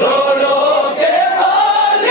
रो रो के हाल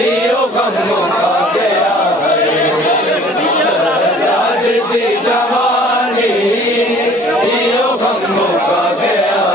यो गम मुका गया आज दी जवानी यो गम मुका गया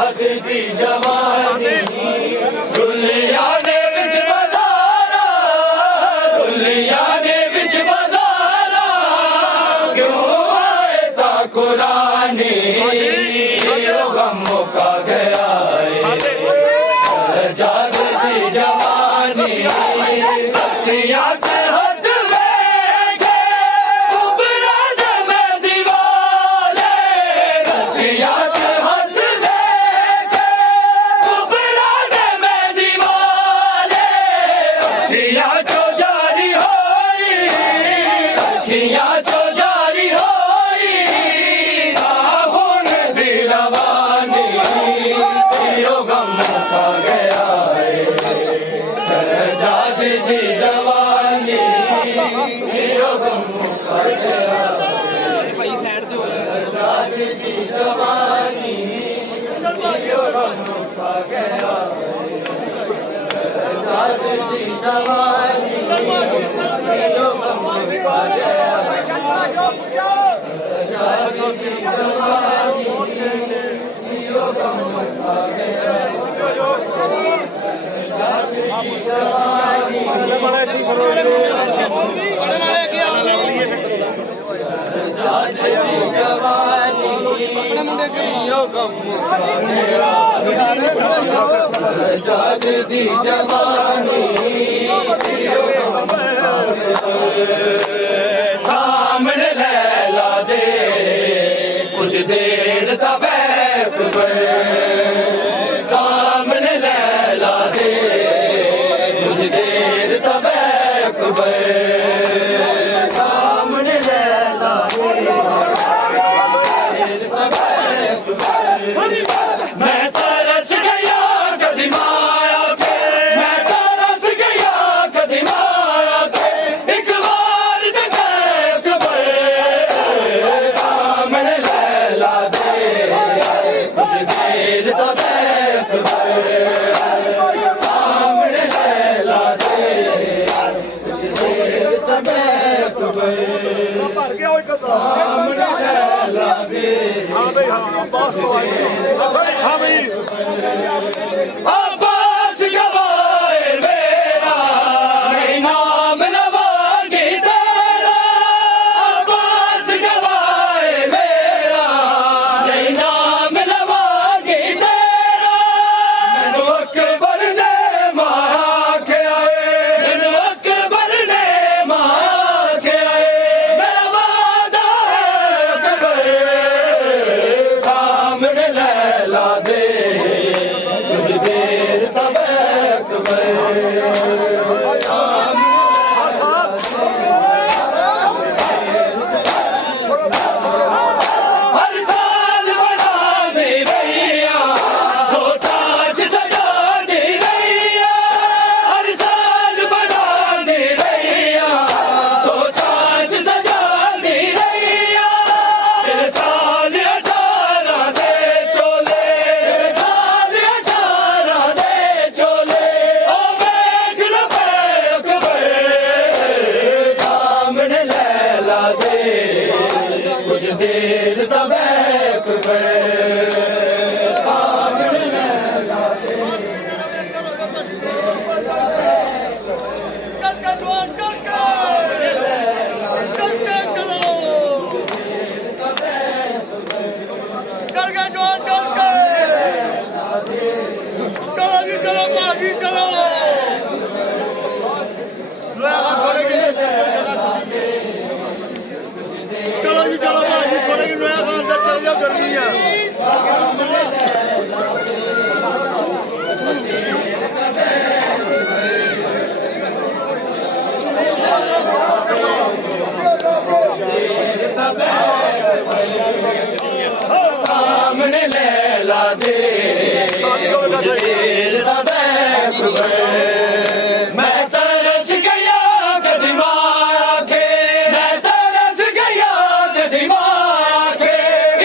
आज दी जवानी दुनिया ने विच बाजारा दुनिया ने विच बाजारा क्यों आए ता पुरानी यो गम मुका गया जग दी जवानी सामने लैला दे कुछ देर दा बैक सामने लैला दे कुछ देर दा बैक सामने लैला मैं तरस गया कदी माया के मैं तरस गया कदी माया के एक बार सामने लैला दे कुछ देर तो बैक सामने लैला दे कुछ देर तो बैक ਭਰ ਗਿਆ ਓਏ ਕਸਾ सामने लैला दे ਹਾਂ ਬਈ ਹਾਂ ਅब्बास को ਹਾਂ ਬਈ अब्बास गवाए मेरा मैं नाम लवांगी तेरा अब्बास गवाए मेरा मैं नाम लवांगी तेरा मैनू अकबर ने मारा के आए मैनू अकबर ने मारा के आए मेरा वादा है अकबर सामने लैला दे कुछ देर तब अकबर ਹਰ ਸਾਥ हर साल बना दे रैया सोचा सजा दे रैया हर साल बना दे रैया सोचा सजा दे रैया मेरे साल 18 दे चोले मेरे साल 18 दे चोले ओ वेख लो अकबर सामने लैला दे कुछ देर तब अकबर सामने लैला दे ਚਲੋ ਜੀ ਚਲੋ ਭਾਜੀ ਥੋੜੇ ਜਿਹੇ ਨੋਇਆ ਖਾਨ ਅੰਦਰ ਚੱਲ ਜਾਓ ਗਰਮੀ ਆ सामने लैला दे कुछ देर तब अकबर मैं तरस गया कदी माया के मैं तरस गया कदी माया के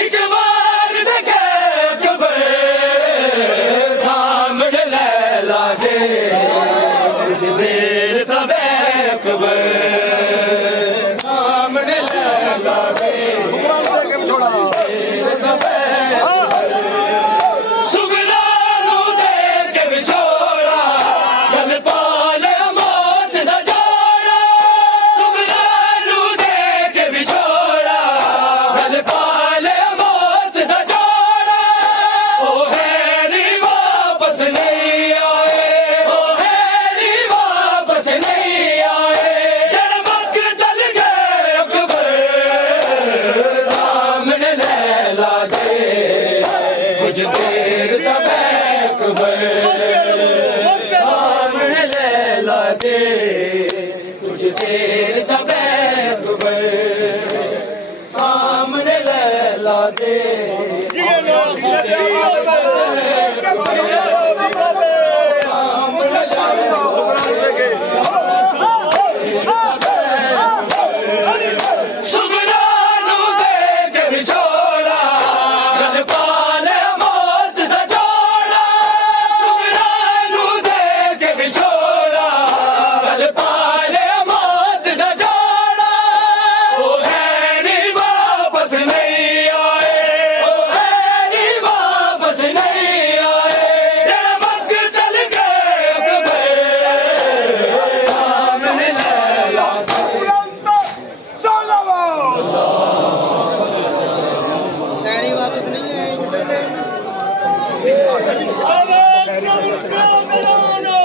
एक बार देखे अकबर सामने लैला दे कुछ देर तब अकबर सामने लैला दे ਸ਼ੁਕਰਾਨ ਦੇ ਕੇ ਵਿਛੋੜਾ सुगना नू दे के विछोड़ा गल पाले मौत दा जोड़ा सुगना नू दे के विछोड़ा गल पाले मौत दा जोड़ा ओ हैरी वापस नहीं आए ओ हैरी वापस नहीं आए जड़ मक चल गए अकबर सामने लैला दे कुछ देर तब अकबर सामने लैला दे कुछ देर तब अकबर सामने लैला दे सुगना नू दे के विछोड़ा गल पाले मौत दा जोड़ा ਅਰੇ ਚਮਕਾ ਮੇਰਾ